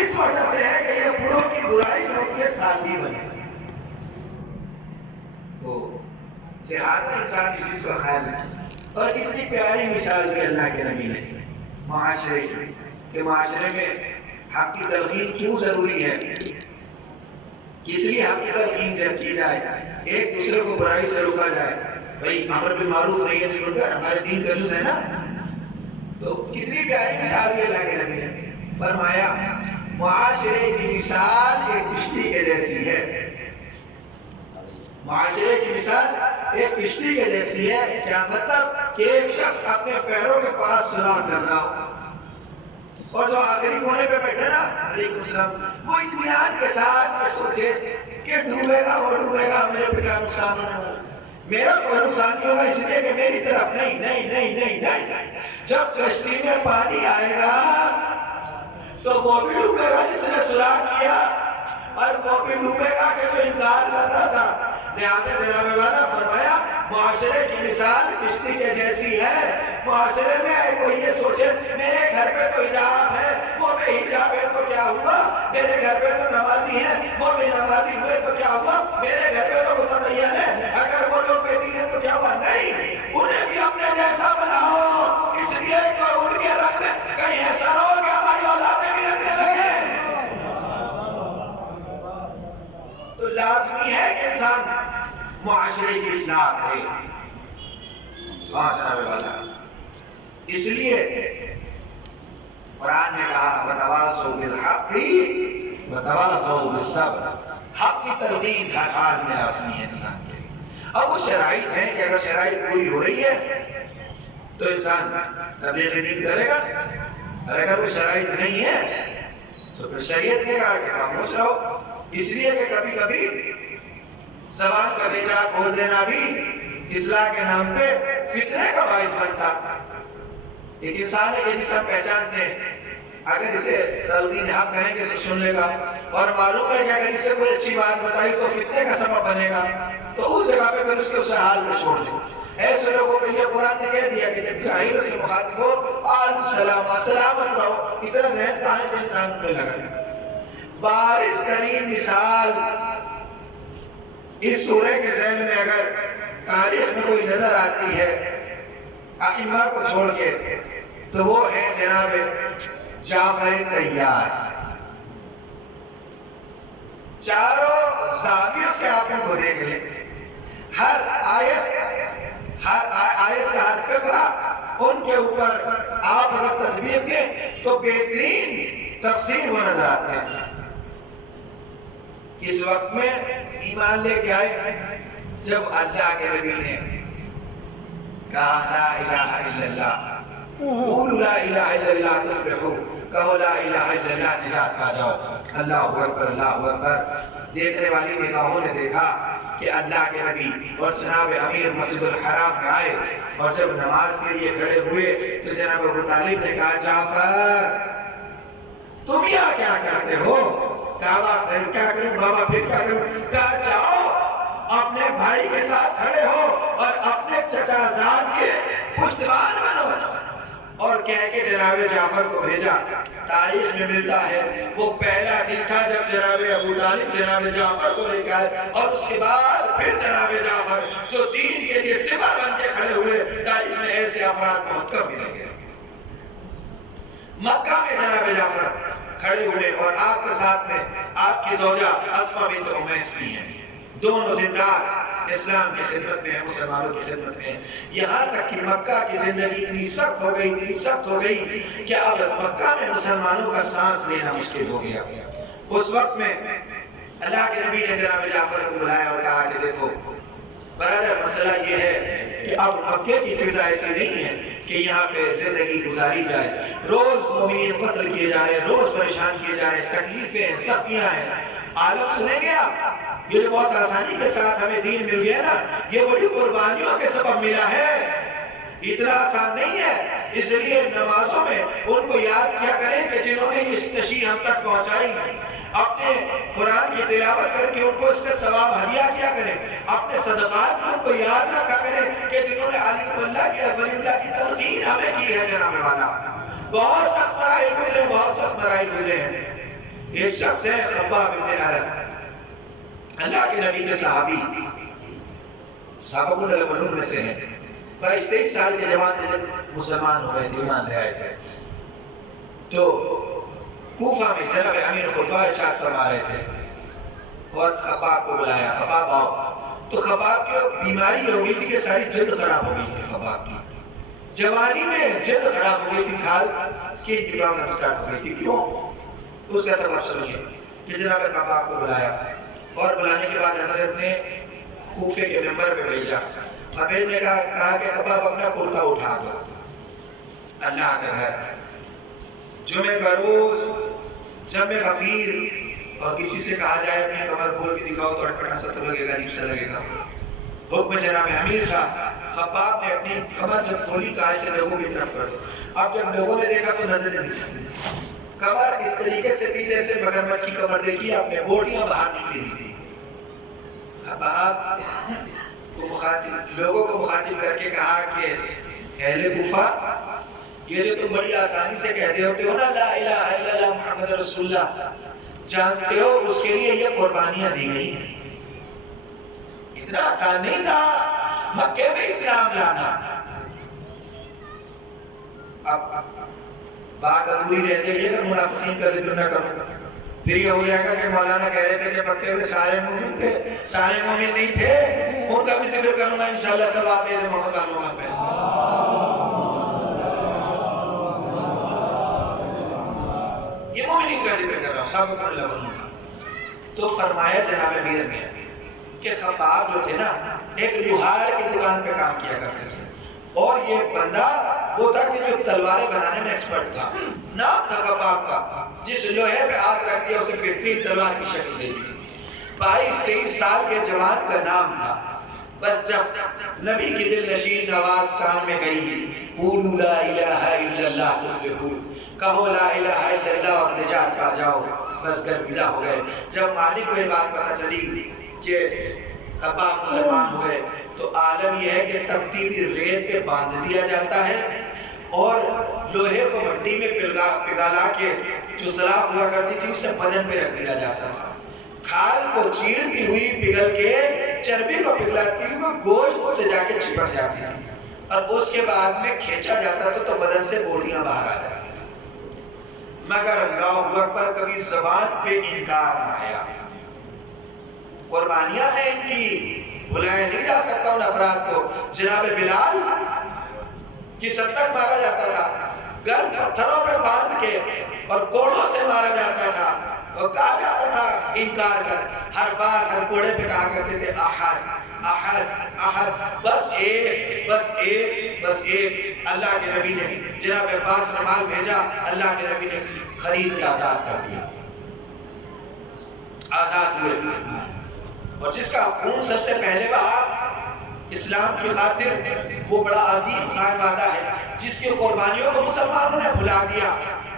اس وجہ سے ہے کہ یہ بروں کی برائی میں ان کے ساتھی بنے. تو لہذا انسان اس چیز کا خیال رکھے. اور اتنی پیاری مثال کے اللہ کے نبی نے معاشرے کی کہ معاشرے میں حق کی تلقین کیوں ضروری ہے، کس لیے حق کی تلقین جب کی جائے، ایک دوسرے کو برائی سے روکا جائے. بھائی امر بالمعروف نہی عن المنکر ہمارے دین کا جز ہے نا. تو کتنی پیاری مثال دی اللہ کے نبی نے فرمایا معاشرے کی مثال ایک کشتی کے جیسی ہے. معاشرے کی مثال ایک کشتی کے جیسی ہے. کیا مطلب کہ ایک شخص اپنے پیروں کے پاس سلاح کر رہا ہو اور جو آخری کونے پہ بیٹھے نا علیکم السلام، وہ اطمینان کے ساتھ سوچے کہ ڈوبے گا وہ ڈوبے گا، میرے پہ کیا نقصان ہوگا، میرا کوئی نقصان نہیں ہوگا، اس لیے کہ میری طرف نہیں نہیں نہیں نہیں نہیں. جب کشتی میں پانی آئے گا تو وہ بھی ڈوبے گا جس نے سلاح کیا، اور وہ بھی ڈوبے گا کہ جو انکار کر رہا تھا. لہٰذا جناب والا فرمایا معاشرے کی مثال کشتی کے جیسی ہے. معاشرے میں کوئی یہ سوچے میرے گھر پہ تو حجاب ہے، وہ بے حجاب ہے تو کیا ہوا، میرے گھر پہ تو نمازی ہے، وہ بے نمازی ہوئے تو کیا ہوا، میرے گھر پہ تو متدین ہے، اگر وہ لوگ بے دین ہے تو کیا ہوا. نہیں، انہیں بھی اپنے جیسا بناؤ، اس لیے کہ ان کے رنگ میں کہیں ایسا نہ ہو کہ ہماری اولادیں بھی رکھنے لگے. تو لازمی ہے کہ انسان معاشرے کی اصلاح کرے. جناب والا اس لیے قرآن نے کہا وتواصوا بالحق وتواصوا بالصبر. حق کی تلقین ہر حال میں لازمی ہے انسان کے. اب وہ شرائط ہیں کہ اگر شرائط پوری ہو رہی ہے تو انسان تبلیغ دین کرے گا، اور اگر وہ شرائط نہیں ہے تو پھر شریعت نے کہا کہ خاموش رہو. اس لیے کہ کبھی کبھی زبان کا بیچا کھول دینا بھی اصلاح کے نام پہ فتنے کا باعث بنتا. ایک انسان ہے کہ جسے ہم پہچانتے ہیں، اگر اسے تلقین حق کریں کہ اسے سن لے گا، اور معلوم ہے کہ اگر اسے کوئی اچھی بات بتائی تو فتنے کا سبب بنے گا، تو اس جگہ پہ پھر اس کے اسے حال میں چھوڑ دیں. ایسے لوگوں کے لیے قرآن نے کہہ دیا کہ جب جاہل سے مخاطب ہو علیکم السلام سلامت رہو. اتنا ذہن کہاں ہے کہ انسان میں لگا. بارش ترین مثال اس سورہ کے ذہن میں اگر تاریخ میں کوئی نظر آتی ہے ائمہ کو چھوڑ کے تو وہ ہے جناب جعفر طیار. چاروں زاویوں سے آپ ان کو دیکھ لیں، ہر آیت کا ہر فقرہ ان کے اوپر آپ اگر تدبیر دیں تو بہترین تفسیر وہ نظر آتے ہیں. اس وقت میں ایمان لے کے آئے جب اللہ کے نبی نے کہا لا الہ الا اللہ، قولوا لا الہ الا اللہ تفلحوا، کہو لا الہ الا اللہ نجات پا جاؤ. اللہ اکبر اللہ اکبر. دیکھنے والی نگاہوں نے دیکھا کہ اللہ کے نبی اور جناب امیر مسجد الحرام میں آئے، اور جب نماز کے لیے کھڑے ہوئے تو جناب ابو طالب نے کہا جعفر تم یہاں کیا کرتے ہو؟ کعبہ پھر کیا کروں بابا پھر کیا کروں؟ کہا جاؤ اپنے بھائی کے ساتھ کھڑے ہو اور اپنے چچا زاد کے پشتبان بنو. اور کہہ کے جناب جعفر کو بھیجا. تاریخ میں ملتا ہے وہ پہلا دن تھا جب جناب ابو طالب جناب جعفر کو لے کے آئے، اور اس کے بعد پھر جناب جعفر جو دین کے لیے سپر بن کے کھڑے ہوئے. تاریخ میں ایسے افراد بہت کم ملیں گے. مکہ میں جناب جعفر کھڑے ہوئے اور آپ کے ساتھ میں آپ کی زوجہ اسماء بنت امیس بھی ہیں. دونوں دن رات اسلام کی خدمت میں ہیں، مسلمانوں کی خدمت میں ہیں. یہاں تک کہ مکہ کی زندگی اتنی سخت ہو گئی کہ اب مکہ میں مسلمانوں کا سانس لینا مشکل ہو گیا. اس وقت میں اللہ کے نبی نے جناب جعفر کو بلایا اور کہا کہ دیکھو برادر، مسئلہ یہ ہے کہ اب مکے کی فضا ایسی نہیں ہے کہ یہاں پہ زندگی گزاری جائے. روز مومنین قتل کیے جا رہے ہیں، روز پریشان کیے جا رہے ہیں، تکلیفیں ہیں، سختیاں ہیں. عالم سنیں گے آپ، یہ جو بہت آسانی کے ساتھ ہمیں دین مل گیا نا، یہ بڑی قربانیوں کے سبب ملا ہے، اتنا آسان نہیں ہے. اس لیے نمازوں میں ان کو یاد کیا کریں کہ جنہوں نے اس تشریح ہم تک پہنچائی. اپنے قرآن کی تلاوت کر کے ان کو اس کا ثواب ہدیہ کیا کریں. اپنے صدقات میں ان کو یاد رکھا کریں کہ جنہوں نے علی اللہ کی تلقین ہمیں کی ہے. جناب والا بہت سخت مراحل گزرے ہیں. ایک شخص ہے خباب ابن ارد، اللہ کے نبی کے صحابی، صحابہ کو میں سے ہیں، 22-23 سال کے جوان تھے جب مسلمان ہو گئے تھے، ایمان لے آئے تھے. تو کوفہ میں جناب امیر خطبہ ارشاد فرما رہے تھے اور خباب کو بلایا، خباب آؤ. تو خباب کی بیماری یہ ہو گئی تھی کہ ساری جلد خراب ہو گئی تھی. خباب کی جوانی میں جلد خراب ہو گئی تھی، کھال سکین کی پرابلم سٹارٹ ہو گئی تھی. کیوں؟ اس کا سبب سمجھے کہ جناب خباب کو بلایا اور بلانے کے بعد حضرت نے کوفے کے ممبر پہ بھیجا اور بھیجنے کا کہا کہ خباب اپنا کرتا اٹھا دو. اللہ کا گھر، جمعہ کا روز جمع غفیر، اور کسی سے کہا جائے اپنی کمر کھول کے دکھاؤ تو اٹپٹا سا تو لگے گا، عجیب سا لگے گا. حکم جناب امیر تھا. خباب نے اپنی کمر جب کھولی کہا کہ لوگوں کی طرف کرو. اب جب لوگوں نے دیکھا تو نظر نہیں سکتی. کمر اس طریقے سے تھی جیسے مگرمچھ کی کمر دیکھی آپ نے، بوٹیاں باہر نکلی ہوئی تھی. خباب کو مخاطب، لوگوں کو مخاطب کر کے کہا کہ اہل کوفہ، یہ جو تم بڑی آسانی سے کہتے ہوتے ہو نا لا الہ الا اللہ محمد رسول اللہ، جانتے ہو اس کے لیے یہ قربانیاں دی گئی ہیں. اتنا آسان نہیں تھا مکے میں اسلام لانا. اب بات ادھوری رہ جائے کہ منافقین کا ذکر نہ کروں، پھر یہ ہو جائے گا کہ مولانا کہہ رہے تھے کہ مکے میں سارے مومن تھے. سارے مومن نہیں تھے، ان کا بھی ذکر کروں گا انشاءاللہ. سب آپ میرے محمد علوہ پہ یہ مومنین کا ذکر کر رہا ہوں، سابق اللہ بنوں کا. تو فرمایا جناب امیر نے کہ خباب جو تھے نا ایک لوہار کی دکان پہ کام کیا کرتے تھے، اور یہ بندہ وہ تھا کہ جو تلواریں بنانے میں ایکسپرٹ تھا. نام تھا خباب کا، جس لوہے پہ ہاتھ رکھ دیا اسے بہترین تلوار کی شکل دے دی. 22-23 سال کے جوان کا نام تھا. بس جب نبی کی دل نشین آواز کان میں گئی، قولوا لا الہ الا اللہ تفلحون، کہو لا الہ الا اللہ اور نجات پا جاؤ، بس گرمیدہ ہو گئے. جب مالک کو یہ بات پتہ چلی کہ خباب مسلمان ہو گئے تو عالم یہ ہے کہ تبدیلی ریت پہ باندھ دیا جاتا ہے اور لوہے کو بھٹی میں پگھلا کے جو سلاخ ہوا کرتی تھی اسے بدن پہ رکھ دیا جاتا تھا. کھال کو چیرتی ہوئی پگھل کے چربی کو پگھلاتی ہوئی وہ گوشت سے جا کے چپک جاتی تھی اور اس کے بعد میں کھینچا جاتا تھا تو بدن سے بوٹیاں باہر آ جاتی تھی. مگر اللہ اکبر کبھی زبان پہ انکار نہ آیا. قربانیاں ہیں ان کی، بھلایا نہیں جا سکتا ان افراد کو. جناب بلال کی سب تک مارا جاتا تھا، گرم پتھروں پہ باندھ کے اور کوڑوں سے مارا جاتا تھا اور کہا جاتا تھا انکار کر. ہر بار ہر کوڑے پہ کہا کرتے تھے احد احد احد، بس ایک بس ایک بس ایک. اللہ کے نبی نے جناب عباس نے مال بھیجا، اللہ کے نبی نے خرید کے آزاد کر دیا، آزاد ہوئے. اور جس کا خون سب سے پہلے بہا اسلام کی خاطر، وہ بڑا عظیم خانوادہ ہے جس کی قربانیوں کو مسلمانوں نے بھلا دیا،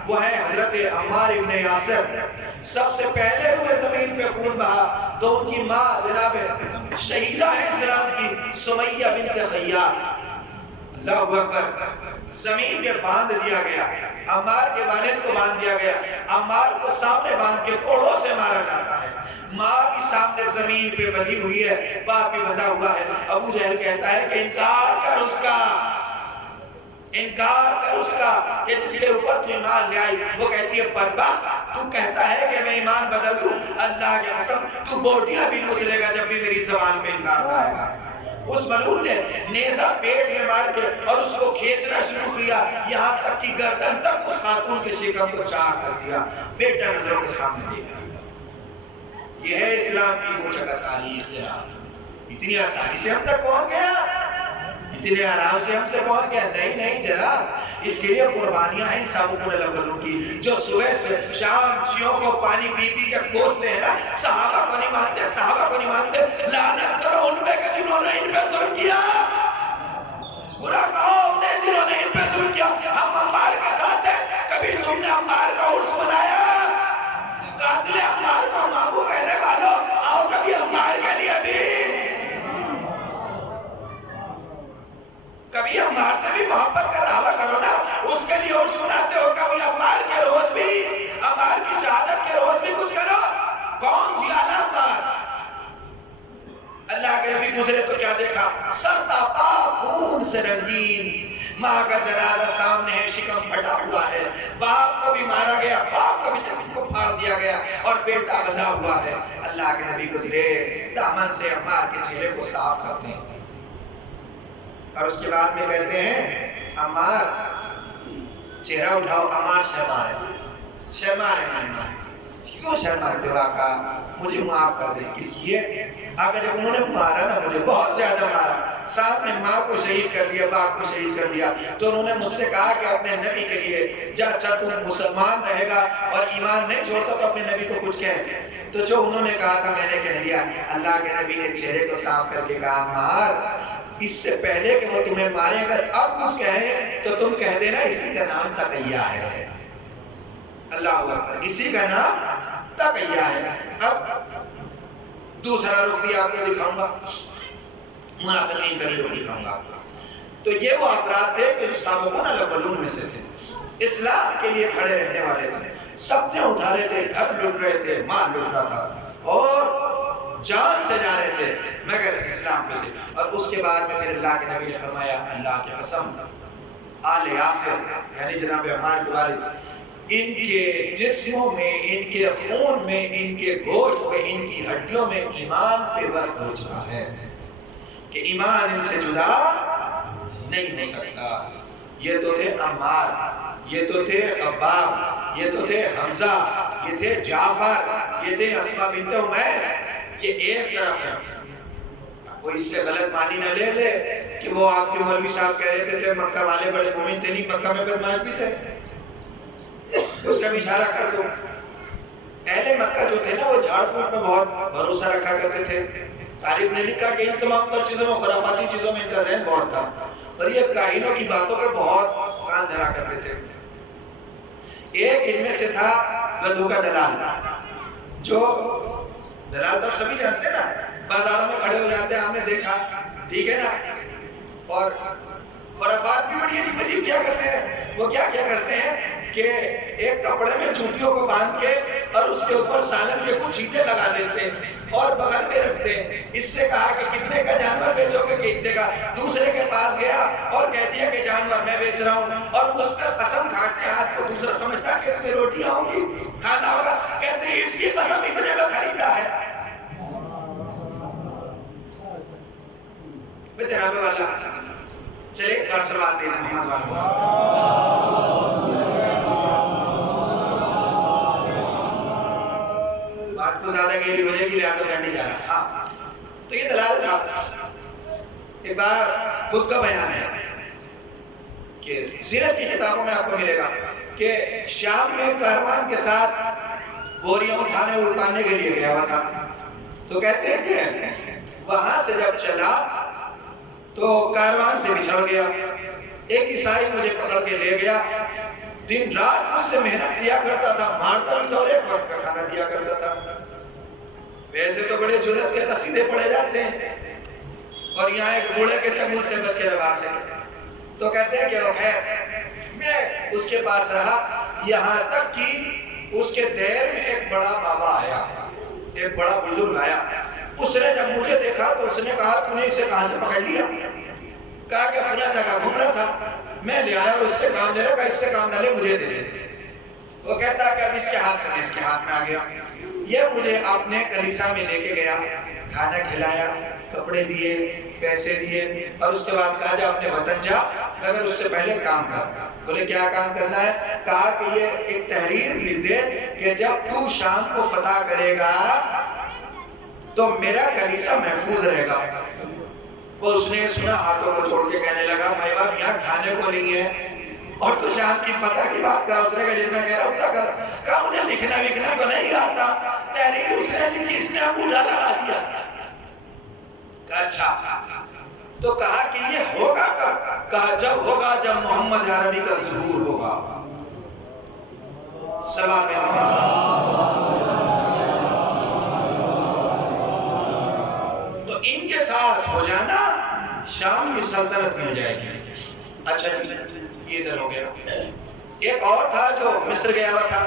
وہ ہے حضرت عمار ابن یاسر. سب سے پہلے ہوئے زمین پہ خون بہا تو ان کی ماں جناب شہیدہ ہے اسلام کی سمیہ بنت خیار. اللہ اکبر. زمین پہ باندھ دیا گیا، عمار کے والد کو باندھ دیا گیا. عمار کو سامنے باندھ کے کوڑوں سے مارا جاتا ہے. ماں بھی سامنے زمین پہ بندھی ہوئی ہے، باپ بھی بندھا ہوا ہے. ابو جہل کہتا ہے کہ انکار کر اس کا، انکار کر اس کا کہ جس کے اوپر تو ایمان لے آئی. وہ کہتی ہے بدبخت، تو کہتا ہے کہ میں ایمان بدل دوں، اللہ کے قسم تو بوٹیاں بھی نوچلے گا جب بھی میری زبان پہ انکار آئے گا. اس ملعون نے نیزہ پیٹ میں مار کے اور اس کو کھینچنا شروع کیا، یہاں تک کہ گردن تک اس خاتون کے شکم کو چاک کر دیا. بیٹا نظروں کے سامنے دیکھا. یہ ہے اسلام کی وہ جگہ تاریخ. جناب اتنی آسانی سے ہم تک پہنچ گیا، اتنے آرام سے ہم سے پہنچ گیا؟ نہیں نہیں جناب، اس کے لیے قربانیاں ہیں سابقون الاولوں کی، جو صبح سے شام چیوں کو پانی پی پی کے کوستے ہیں نا. صحابہ کو نہیں مانتے، صحابہ کو نہیں مانتے. لعنت کرو ان پہ کہ جنہوں نے ان پہ ظلم کیا، برا کہو انہیں جنہوں نے ان پہ ظلم کیا. ہم عمار کے ساتھ ہیں. کبھی تم نے عمار کا عرس منایا؟ قاتل عمار کو ماموں کہنے والوں آؤ کبھی عمار کے لیے بھی، کبھی عمار سے بھی محبت کا دعویٰ کرو نا. اس کے لیے عرس مناتے ہو کبھی عمار کے روز بھی، عمار کی شہادت کے روز بھی دیکھا سرتا پاک خون سے رنگین، ماں کا جنازہ سامنے ہے، شکم پھٹا ہوا ہے، باپ کو بھی مارا گیا، باپ کو بھی جسم کو پھاڑ دیا گیا اور بیٹا بندھا ہوا ہے۔ اللہ کے نبی گزرے، دامن سے عمار کے چہرے کو صاف کرتے ہیں اور اس کے بعد میں کہتے ہیں عمار چہرہ اٹھاؤ۔ عمار شرما رہے کیوں شرماتے ہو آقا؟ مجھے معاف کر دیں۔ کس لیے؟ آقا جب انہوں نے مارا نا، مجھے بہت زیادہ مارا، ساتھ نے ماں کو شہید کر دیا، باپ کو شہید کر دیا، تو انہوں نے مجھ سے کہا کہ اپنے نبی کے لیے جا، اچھا تم مسلمان رہے گا اور ایمان نہیں چھوڑتا تو اپنے نبی کو کچھ کہے۔ تو جو انہوں نے کہا تھا میں نے کہہ دیا۔ اللہ کے نبی نے چہرے کو صاف کر کے کہا مار، اس سے پہلے کہ وہ تمہیں مارے اگر اب کچھ کہیں تو تم کہہ دینا اسی کا نام تقیہ ہے۔ اللہ اکبر، اسی کا نام تقیہ ہے۔ اب دوسرا رخ بھی آپ کو دکھاؤں گا، منافقین کا بھی رخ دکھاؤں گا۔ تو یہ وہ افراد تھے کہ جو سابقون الاولون میں سے تھے، اسلام کے لیے کھڑے رہنے والے تھے، سب نے اٹھا رہے تھے، گھر لوٹ رہے تھے، مال لوٹ رہا تھا اور جان سے جا رہے تھے مگر اسلام پہ تھے۔ اور اس کے بعد میں پھر اللہ کے نبی نے فرمایا اللہ کی قسم، آل یاسر یعنی جناب عمار کے والد، ان کے جسموں میں، ان کے خون میں، ان کے گوشت میں، ان کی ہڈیوں میں ایمان پیوست ہو چکا ہے کہ ایمان ان سے جدا نہیں ہو سکتا۔ یہ تو تھے عمار، یہ تو تھے عباب، یہ تو تھے حمزہ، یہ تھے جعفر، یہ تھے اسماء بنت امیس۔ یہ ایک طرف ہے، کوئی اس سے غلط معنی نہ لے لے کہ وہ آپ کے مولوی صاحب کہہ رہے تھے مکہ والے بڑے مومن تھے، نہیں، مکہ میں بدماش بھی تھے، اس کا بھی اشارہ کر دو۔ اہل مکہ جو تھے نا وہ جھاڑ پھوٹ میں بہت بھروسہ رکھا کرتے تھے۔ تاریخ نے لکھا کہ ان تمام تر چیزوں میں، خرافاتی چیزوں میں ان کا ذہن بہت تھا اور یہ کاہنوں کی باتوں پر بہت کان دھرا کرتے تھے۔ ایک ان میں سے تھا گدھوں کا دلال، جو دلال تو سبھی جانتے نا، بازاروں میں کھڑے ہو جاتے ہیں، ہم نے دیکھا، ٹھیک ہے نا، اور خرافات بھی بڑی عجیب عجیب کیا کرتے ہیں۔ وہ کیا کرتے ہیں کہ ایک کپڑے میں چونٹیوں کو باندھ کے اور اس کے اوپر سالن کے کچھ اینٹیں لگا دیتے ہیں اور بغل میں رکھتے ہیں۔ اس سے کہا کہ کتنے کا جانور بیچو گے؟ کہ اتنے کا۔ دوسرے کے پاس گیا اور کہہ دیا کہ جانور میں بیچ رہا ہوں، اور اس پر قسم کھاتے ہاتھ کو، دوسرا سمجھتا کہ اس میں روٹیاں ہوں گی، کھانا ہوگا، کہتے ہیں اس کی قسم اتنے میں خریدا ہے۔ جناب والا چلے ایک بار سلوات دیں محمد والا۔ بات کو زیادہ گہری ہو جائے گی، لہٰذا کرنے جا رہا۔ ہاں، تو یہ دلال تھا۔ ایک بار خود کا بیان ہے کہ سیرت کی کتابوں میں آپ کو ملے گا کہ شام میں کاروان کے ساتھ بوریاں اٹھانے اور اتارنے کے لیے گیا ہوا تھا۔ تو کہتے ہیں کہ وہاں سے جب چلا تو کاروان سے بچھڑ گیا۔ ایک عیسائی مجھے پکڑ کے لے گیا، دن رات مجھ سے محنت دیا کرتا تھا، مارتا بھی تھا اور ایک وقت کا کھانا دیا کرتا تھا۔ ویسے تو بڑے جرأت کے قصیدے پڑھے جاتے ہیں اور یہاں ایک بوڑھے کے چنگل سے بچ کے رہا سے۔ تو کہتے ہیں کہ وہ خیر، میں اس کے پاس رہا یہاں تک کہ اس کے دیر میں ایک بڑا بابا آیا، ایک بڑا بزرگ آیا۔ اس نے جب مجھے دیکھا تو اس نے کہا تو نے اسے کہاں سے پکڑ لیا؟ کہا کہ فلاں جگہ گھوم رہا تھا، میں لے آیا اور اس سے کام لے رہا، کہا اس سے کام نہ لے، مجھے دے دے۔ وہ کہتا ہے کہ اب اس کے ہاتھ سے میں اس کے ہاتھ میں آ گیا۔ یہ مجھے اپنے کلیسا میں لے کے گیا، کھانا کھلایا، کپڑے دیے، پیسے دیے اور اس کے بعد کہا جا اپنے وطن جا، مگر اس سے پہلے کام کر۔ بولے کیا کام کرنا ہے؟ کہا کہ یہ ایک تحریر لکھ دے کہ جب تو شام کو فتح کرے گا تو میرا کلیسا محفوظ رہے گا۔ وہ اس نے سنا، ہاتھوں کو چھوڑ کے کہنے لگا میں باپ یہاں کھانے کو نہیں ہے اور تو شام کی فتح کی بات کر۔ اس نے کہا جتنا کہہ رہا اتنا کر۔ کہا مجھے لکھنا تو نہیں آتا، تحریر اس نے لکھی، اس نے انگوٹھا لگا دیا۔ کہا اچھا، تو کہا کہ یہ ہوگا کب؟ کہا جب ہوگا جب محمد عربی کا ظہور ہوگا۔ سلام تو ان کے ساتھ ہو جانا شام کی سلطنت مل جائے گی۔ اچھا یہ ادھر ہو گیا۔ ایک اور تھا جو مصر گیا ہوا تھا،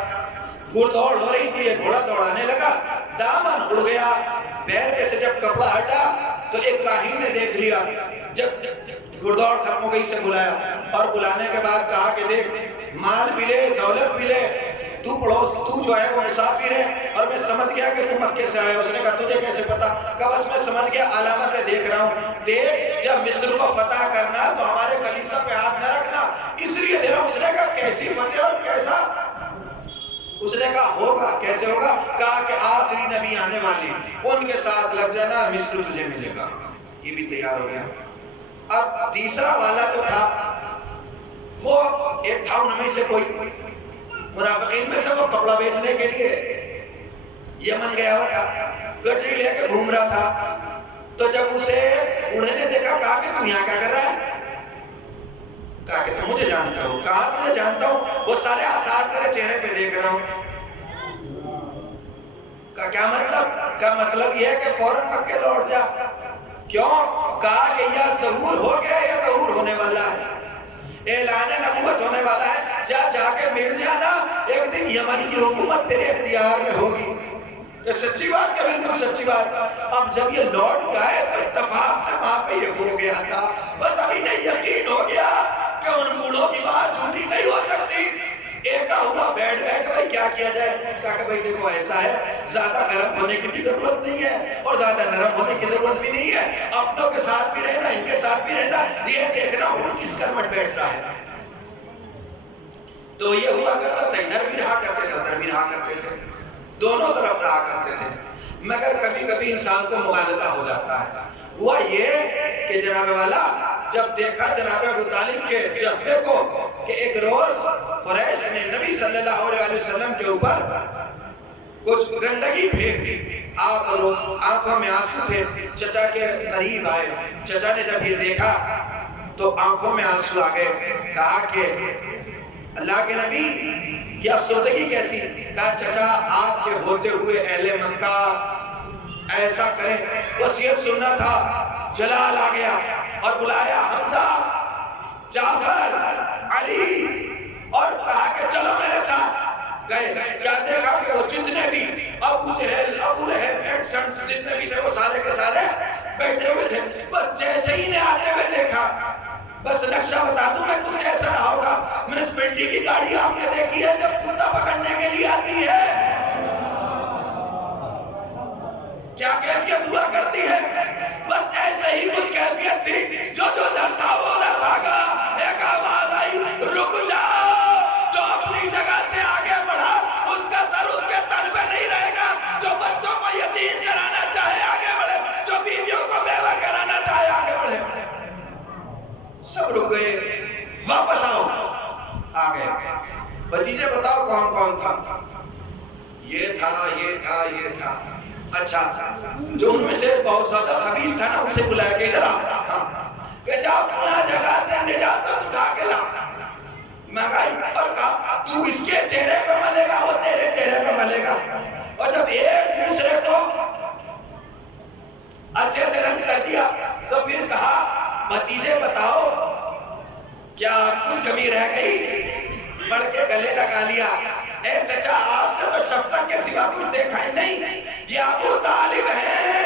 گھڑ دوڑ ہو رہی تھی، گھوڑا دوڑانے لگا، دامن اڑ گیا، پیر پہ سے جب کپڑا ہٹا تو ایک کاہن نے دیکھ لیا، جب گردوڑ ختم ہو گئی سے بلایا، اور بلانے کے بعد کہا کہ دیکھ مال بھی لے، دولت بھی لے، تو پڑوس، تو جو ہے وہ مسافر ہے، اور میں سمجھ گیا کہ تو مکے سے آیا۔ اس نے کہا تجھے کیسے پتا؟ کہا بس میں سمجھ گیا، علامتیں دیکھ رہا ہوں، دیکھ جب مصر کو فتح کرنا تو ہمارے کلیسا پہ ہاتھ نہ رکھنا، اس لیے دے رہا ہوں۔ اس نے کہا کیسی فتح اور کیسا؟ اس نے کہا ہوگا، کیسے ہوگا؟ کہا کہ آخری نبی آنے والی، ان کے ساتھ لگ جانا، مصر تجھے ملے گا۔ یہ بھی تیار ہو گیا۔ اب تیسرا والا جو تھا وہ ایک تھا ان میں سے کوئی منافقین میں سے، وہ کپڑا بیچنے کے لیے یمن گیا ہوا تھا، گٹری لے کے گھوم رہا تھا۔ تو جب اسے بوڑھے نے دیکھا، کہا کہ تم یہاں کیا کر رہا ہے؟ کہا کہ تم مجھے جانتا ہو؟ کہا تجھے جانتا ہوں، وہ سارے آثار تیرے چہرے پہ دیکھ رہا ہوں۔ کہا کیا مطلب؟ کہا مطلب یہ ہے کہ فوراً مکے لوٹ جا۔ کیوں؟ کہا کہ یا ظہور ہو گیا یا ظہور ہونے والا ہے، اعلان نبوت ہونے والا ہے، جا کے مل جانا، ایک دن یمن کی حکومت تیرے اختیار میں ہوگی۔ یہ سچی بات، کہ بالکل سچی بات۔ اب جب یہ لوٹ گئے تو اتفاق سے وہاں پہ یہ ہو گیا تھا، بس ابھی نہیں یقین ہو گیا کہ ان بوڑھوں کی بات جھوٹی نہیں ہو سکتی۔ ایک ہوا بیٹھ گئے کہ بھائی کیا کیا جائے؟ کہا کہ بھائی دیکھو ایسا ہے، زیادہ گرم ہونے کی بھی ضرورت نہیں ہے اور زیادہ نرم ہونے کی ضرورت بھی نہیں ہے، اپنوں کے ساتھ بھی رہنا، ان کے ساتھ بھی رہنا، یہ دیکھنا اون کس کرمٹ بیٹھ رہا ہے۔ تو یہ ہوا کرتا تھا، ادھر بھی رہا کرتے تھے ادھر بھی رہا کرتے تھے، دونوں طرف رہا کرتے تھے، مگر کبھی کبھی انسان کو مغالطہ ہو جاتا ہے۔ ہوا یہ کہ جناب والا جب دیکھا جناب ابو طالب کے جذبے کو کہ ایک روز قریش نے نبی صلی اللہ علیہ وسلم کے اوپر کچھ گندگی پھینک دی، آپ آنکھوں میں آنسو تھے، چچا کے قریب آئے، چچا نے جب یہ دیکھا تو آنکھوں میں آنسو آ گئے، کہا کہ اللہ کے نبی یہ افسردگی کیسی؟ کہا چچا آپ کے ہوتے ہوئے اہل مکہ ایسا کریں، وصیت سننا تھا۔ جلال آ گیا اور بلایا حمزہ، جعفر، علی، اور کہا کہ چلو میرے ساتھ۔ گئے، کیا دیکھا کہ وہ جتنے بھی ابو جہل، ابو لہب، ایڈسنس جتنے بھی تھے وہ سارے کے سارے بیٹھے ہوئے تھے۔ بس جیسے ہی نے آتے ہوئے دیکھا، بس نقشہ بتا دوں میں کچھ ایسا رہا ہوگا، میونسپلٹی کی گاڑی آپ نے دیکھی ہے جب کتا پکڑنے کے لیے آتی ہے کیا کیفیت ہوا کرتی ہے؟ بس ایسے ہی کچھ کیفیت تھی، جو در تھا وہ در بھاگا۔ ایک آواز آئی، رک جا، جو اپنی جگہ سے آگے بڑھا اس کا سر اس کے تن پہ نہیں رہے گا، جو بچوں کو یتیم کرانا چاہے آگے بڑھے، جو بیویوں کو بیوہ کرانا چاہے آگے بڑھے۔ سب رک گئے، واپس آؤ، آ گئے۔ بھتیجے بتاؤ کون کون تھا؟ یہ تھا، یہ تھا، یہ تھا۔ اچھا، جو ان میں سے بہت زیادہ خبیث تھا نا، اسے بلایا کہ ادھر آ، کہ جا فلاں جگہ سے نجاست اٹھا کے لا۔ مہنگائی اور کہا تو اس کے چہرے پہ ملے گا، وہ تیرے چہرے پہ ملے گا۔ اور جب ایک دوسرے کو اچھے سے رنگ کر دیا تو پھر کہا بھتیجے بتاؤ کیا کچھ کمی رہ گئی؟ بڑھ کے گلے لگا لیا، اے چچا آپ سے تو شفقت کے سوا کچھ دیکھا ہی نہیں، یہ ابو طالب ہے۔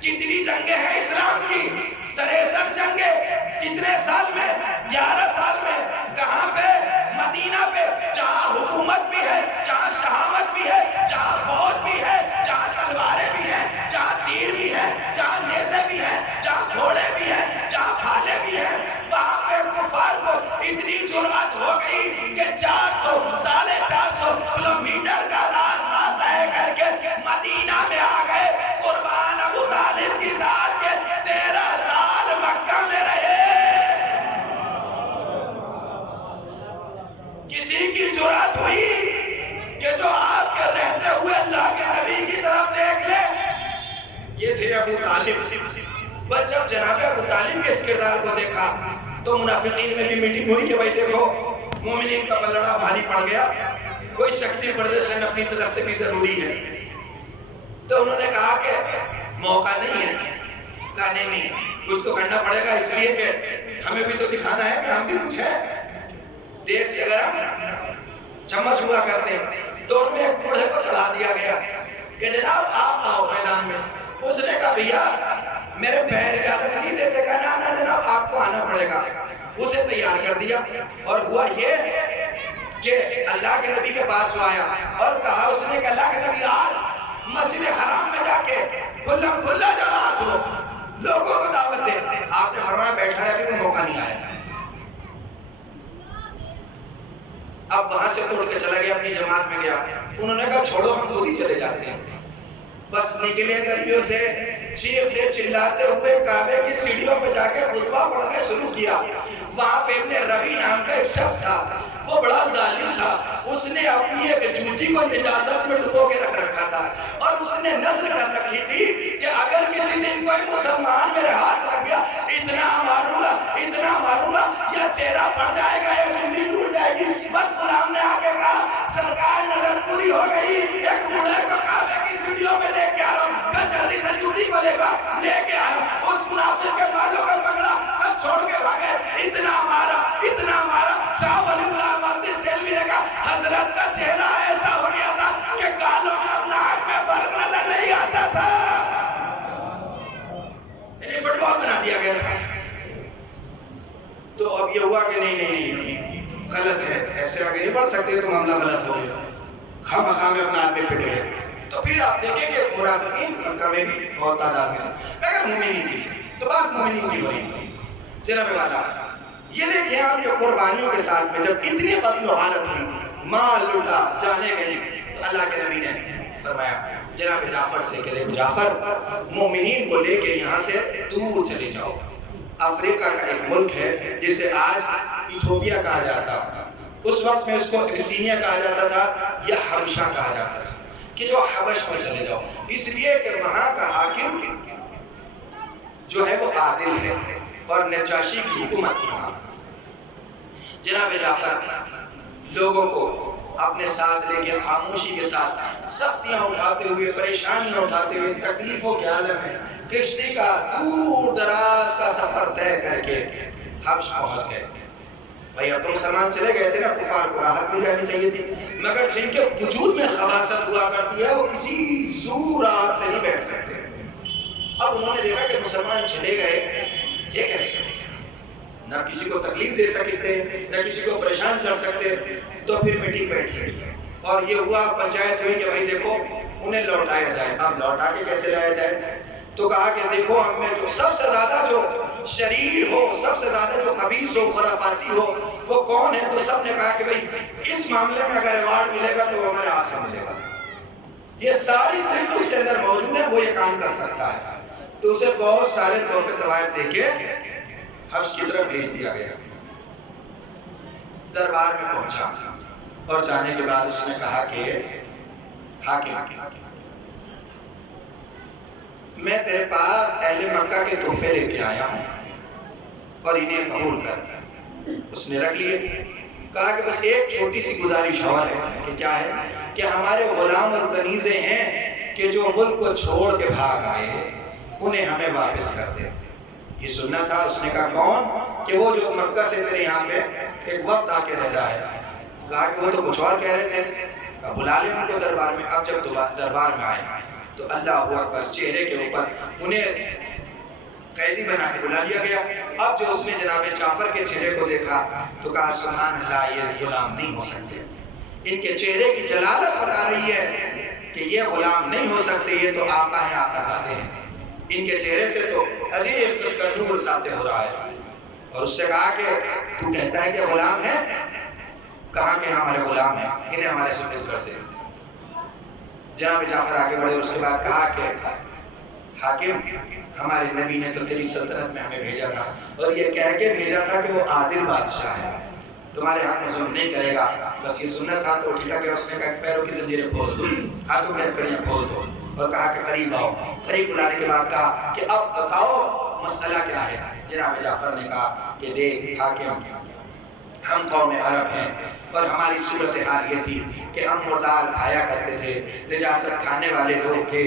کتنی جنگیں ہیں اسلام کی؟ 63 جنگیں۔ کتنے سال میں؟ 11 سال میں۔ کہاں پہ؟ مدینہ پہ، جہاں حکومت بھی ہے، جہاں شہامت بھی ہے، جہاں فوج بھی ہے، جہاں تلواریں بھی ہیں، جہاں تیر بھی ہے، جہاں نیزے بھی ہیں، جہاں گھوڑے بھی ہیں، جہاں بھالے بھی ہیں۔ وہاں پہ کفار کو اتنی جرأت ہو گئی کہ 400 کلومیٹر کا راستہ طے کر کے مدینہ میں آ گئے۔ قربان ابو طالب کی ذات کے 13 سال مکہ میں رہے۔ کسی کی جرأت ہوئی کہ جو آپ کے رہتے ہوئے اللہ کے نبی کی طرف دیکھ لے؟ یہ تھے ابو طالب۔ بس جب جناب ابو طالب کے اس کردار کو دیکھا تو منافقین میں بھی میٹنگ ہوئی کہ بھائی دیکھو مومنین کا پلڑا بھاری پڑ گیا، کوئی شکتی پردرشن اپنی طرف سے بھی ضروری ہے۔ تو انہوں نے کہا کہ موقع نہیں ہے۔ کہا نہیں، کچھ تو کرنا پڑے گا، اس لیے کہ ہمیں بھی تو دکھانا ہے کہ ہم بھی کچھ ہیں۔ دیر سے گرم چمچ ہوا کرتے ہیں۔ تو ان میں ایک بوڑھے کو چڑھا دیا گیا کہ جناب آپ آؤ میدان میں۔ اس نے کہا بھیا میرے بہر اجازت نہیں دیتے، کہا نا جناب آپ کو آنا پڑے گا. اسے تیار کر دیا اور ہوا یہ کہ اللہ کے نبی کے پاس وہ آیا اور کہا اس نے کہ اللہ کے نبی آج مسجد حرام میں جا کے کھلا جماعت ہو، لوگوں کو دعوت دے. آپ نے فرمایا بیٹھا رہے، ابھی کوئی موقع نہیں آیا. اب وہاں سے اٹھ کے چلا گیا، اپنی جماعت میں گیا. انہوں نے کہا چھوڑو ہم خود ہی چلے جاتے ہیں. بس نکلے گلیوں سے چیختے چلاتے ہوئے کعبے کی سیڑھیوں پہ جا کے خطبہ پڑھنا شروع کیا. وہاں پہ ابن ربی نام کا ایک شخص تھا، وہ بڑا ظالم تھا. اس نے اپنی ایک جوتی کو نجاست میں ڈبو کے رکھ رکھا تھا اور اس نے نظر کر رکھی تھی کہ اگر کسی دن کوئی مسلمان میرے ہاتھ لگ گیا اتنا ماروں گا یا چہرہ پڑ جائے گا یا جوتی ٹوٹ جائے گی. بس غلام نے آگے کہا سرکار نظر پوری ہو گئی، ایک بوڑھے کو کعبے کی سیڑھیوں پہ دیکھ کے آ رہا ہوں، کہ جلدی سے جوتی کو لے کے آیا. اس منافق کے بالوں کو پکڑا، سب چھوڑ کے بھاگے. اتنا مارا شاہ ولی اللہ محدث دہلوی نے کہا حضرت کا چہرہ ایسا ہو گیا تھا کہ گالوں میں اور ناک میں فرق نظر نہیں آتا تھا. انہیں فٹ بال بنا دیا گیا تھا. تو اب یہ ہوا کہ نہیں غلط ہے، ایسے آگے نہیں بڑھ سکتے، تو معاملہ غلط ہو گیا. خواہ میں اپنا آدمی پٹ گئے. تو پھر آپ دیکھیں کہ منافقین مکہ میں بھی بہت تعداد میں تھے، مگر مومنین بھی تھے. تو بات مومنین کی ہو رہی تھی. جناب والا یہ دیکھیں آپ یہ قربانیوں کے ساتھ میں جب اتنی قتل و غارت ہوئی، مال لوٹا، جانے گئی، تو اللہ کے نبی نے فرمایا جناب جعفر سے کہ دیکھو جعفر، مومنین کو لے کے یہاں سے دور چلے جاؤ. افریقہ کا ایک ملک ہے جسے آج ایتھوپیا کہا جاتا، اس وقت میں اس کو ابسینیا کہا جاتا تھا یا حبشہ کہا جاتا تھا، کہ جو حبش میں چلے جاؤ، اس لیے کہ وہاں کا حاکم جو ہے وہ عادل ہے اور نجاشی کی حکومت تھی وہاں. جناب جعفر لوگوں کو اپنے ساتھ لے کے خاموشی کے ساتھ سختیاں اٹھاتے ہوئے، پریشانیاں اٹھاتے ہوئے، تکلیفوں کے عالم میں کشتی کا دور دراز کا سفر طے کر کے حبش پہنچ گئے. بھائی اب تو مسلمان چلے گئے تھے نا، کفار کو راحت مل جانی چاہیے تھی، مگر جن کے وجود میں خباثت ہوا کرتی ہے وہ کسی صورت سے نہیں بیٹھ سکتے. اب انہوں نے دیکھا کہ مسلمان چلے گئے، یہ کیسے ہو گیا؟ نہ کسی کو تکلیف دے سکتے، نہ کسی کو پریشان کر سکتے. تو پھر میٹنگ بیٹھی اور یہ ہوا، پنچایت ہوئی کہ بھائی دیکھو انہیں لوٹایا جائے. اب لوٹا کے کیسے لایا جائے؟ تو کہا کہ دیکھو ہم میں جو سب سے زیادہ جو شریر ہو، سب سے زیادہ جو خبیث ہو، خرافاتی ہو، وہ کون ہے؟ تو سب نے کہا کہ بھائی اس معاملے میں اگر ایوارڈ ملے گا تو ہمارے ہاتھ میں ملے گا. یہ ساری صفات اس کے اندر موجود ہے، وہ یہ کام کر سکتا ہے. تو اسے بہت سارے تحفے تحائف دے کے حبش کی طرف بھیج دیا گیا. دربار میں پہنچا اور جانے کے بعد اس نے کہا کہ حاکم میں تیرے پاس اہل مکہ کے تحفے لے کے آیا ہوں اور انہیں قبول کر. اس نے رکھ لیے. کہا کہ بس ایک چھوٹی سی گزارش اور ہے. کہ کیا ہے؟ کہ ہمارے غلام اور کنیزیں ہیں کہ جو ملک کو چھوڑ کے بھاگ آئے، انہیں ہمیں واپس کر دے. یہ سننا تھا. اس نے کہا کون؟ کہ وہ جو مکہ سے تیرے یہاں پہ ایک وقت آ کے رہ رہا ہے. کہا کہ وہ تو کچھ اور کہہ رہے تھے. بلا لے ان کو دربار میں. اب جب دربار میں آئے تو اللہ اکبر، چہرے کے اوپر انہیں قیدی بنا کے بلا لیا گیا. اب جو اس نے جناب جعفر کے چہرے کو دیکھا تو کہا سبحان اللہ، یہ غلام نہیں ہو سکتے. ان کے چہرے کی جلالت بتا رہی ہے کہ یہ غلام نہیں ہو سکتے، یہ تو آقا ہیں، آقا زادے ہیں. ان کے چہرے سے تو عجیب اس کا نور ساطع ہو رہا ہے. اور اس سے کہا کہ تو کہتا ہے کہ غلام ہے؟ کہا کہ ہمارے غلام ہیں، انہیں ہمارے سپرد کر دے. جناب جعفر آگے بڑھے. اس کے بعد کہا کہ حاکم ہمارے نبی نے تو تیری سلطنت میں ہمیں بھیجا تھا اور یہ کہہ کے بھیجا تھا کہ وہ عادل بادشاہ ہے، تمہارے ہاتھ میں ظلم نہیں کرے گا. بس یہ سننا تھا. تو ٹھیک ہے. اس نے کہا پیروں کی زنجیریں کھول دو، ہاتھوں کی ہتھکڑیاں کھول دو. اور کہا کہ قریب آؤ. قریب بلانے کے بعد کہا کہ اب بتاؤ مسئلہ کیا ہے؟ جناب جعفر نے کہا کہ دیکھ حاکم، ہم قوم عرب ہیں اور ہماری صورتحال یہ تھی کہ ہم مردار کھایا کرتے تھے، نجاست کھانے والے لوگ تھے،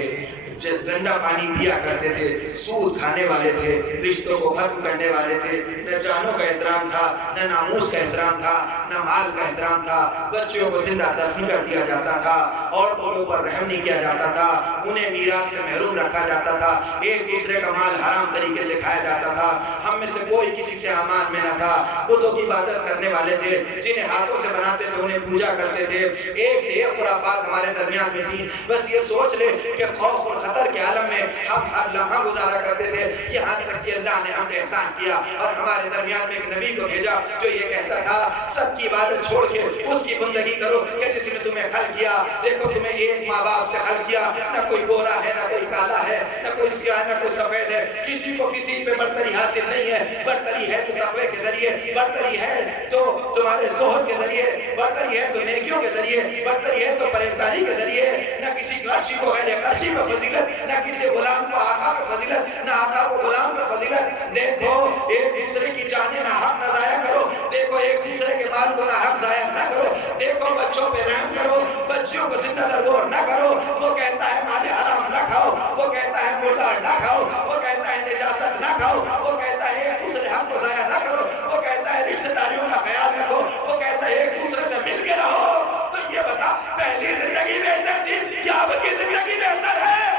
گندا پانی پیا کرتے تھے، سود کھانے والے تھے، رشتوں کو ختم کرنے والے تھے، نہ جانوں کا احترام تھا، نہ ناموس کا احترام تھا، نہ مال کا احترام تھا، بچوں کو زندہ دفن کر دیا جاتا تھا، عورتوں کے اوپر رحم نہیں کیا جاتا تھا، انہیں میراث سے محروم رکھا جاتا تھا، ایک دوسرے کا مال حرام طریقے سے کھایا جاتا تھا، ہم میں سے کوئی کسی سے امان میں نہ تھا، بتوں کی عبادت کرنے والے تھے، جنہیں ہاتھوں سے بناتے تھے انہیں پوجا کرتے تھے، ایک سے ایک خرافات ہمارے درمیان میں تھی۔ بس یہ سوچ لے کہ خوف اور خطر کے عالم میں ہم ہر لمحہ گزارا کرتے تھے، یہاں تک کہ اللہ نے ہم نے احسان کیا اور ہمارے درمیان میں ایک نبی کو بھیجا جو یہ کہتا تھا سب کی عبادت چھوڑ کے اس کی بندگی کرو کہ جس نے تمہیں خلق کیا۔ دیکھو تمہیں ایک ماں باپ سے خلق کیا، نہ کوئی گورا ہے، نہ کوئی کالا ہے، نہ کوئی سیاہ ہے، نہ کوئی سفید ہے، کسی کو کسی پہ برتری حاصل نہیں ہے، برتری ہے تو تقوی کے ذریعے، برتری ہے تو تمہارے زہد کے ذریعے، برتری ہے تو نیکیوں کے ذریعے، برتری ہے تو پرہیزگاری کے ذریعے، نہ کسی غرشی کو غیر غرشی پہ فضیلت، نہ کسی غلام کو آقا پہ فضیلت، نہ آقا کو غلام پہ فضیلت۔ دیکھو ایک دوسرے کی جانیں نہ حق نہ ضائع کرو، دیکھو ایک دوسرے کے مال کو نہ حق ضائع نہ کرو، دیکھو بچوں پہ رحم کرو، بچیوں کو زندہ درگور نہ کرو۔ وہ کہتا ہے مال حرام نہ کھاؤ، وہ کہتا ہے مردار نہ کھاؤ، وہ کہتا ہے نجاست نہ کھاؤ، وہ کہتا ہے ایک دوسرے حق کو ضائع نہ کرو، وہ کہتا ہے رشتہ داریوں کا خیال رکھو، وہ کہتا ہے ایک دوسرے سے مل کے رہو۔ تو یہ بتا پہلی زندگی بہتر تھی یا اب کی زندگی بہتر ہے؟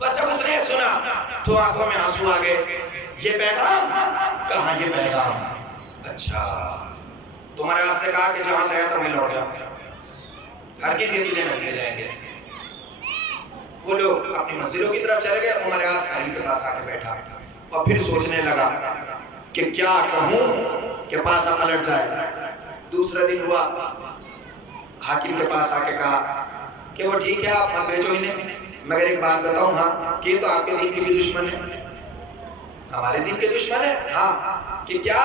بس جب اس نے سنا تو آنکھوں میں آنسو آ گئے۔ یہ پیغام کہاں؟ یہ پیغام اچھا تمہارے ہاتھ سے کہا کہ جہاں سے آیا تو میں لوٹ جاؤں، ہرگز یہ تجھے نہیں لے جائیں گے۔ وہ لوگ اپنی منزلوں کی طرف چلے گئے، عمر اعظم ساحل کے پاس آ کے بیٹھا اور پھر سوچنے لگا کہ کیا کہوں کہ پاسا پلٹ جائے۔ دوسرا دن ہوا، حاکم کے پاس آ کے کہا کہ وہ ٹھیک ہے آپ بھیجو انہیں، مگر ایک بات بتاؤں ہاں کہ تو آپ کے دین کے بھی دشمن ہے، ہمارے دین کے دشمن ہے۔ ہاں کہ کیا؟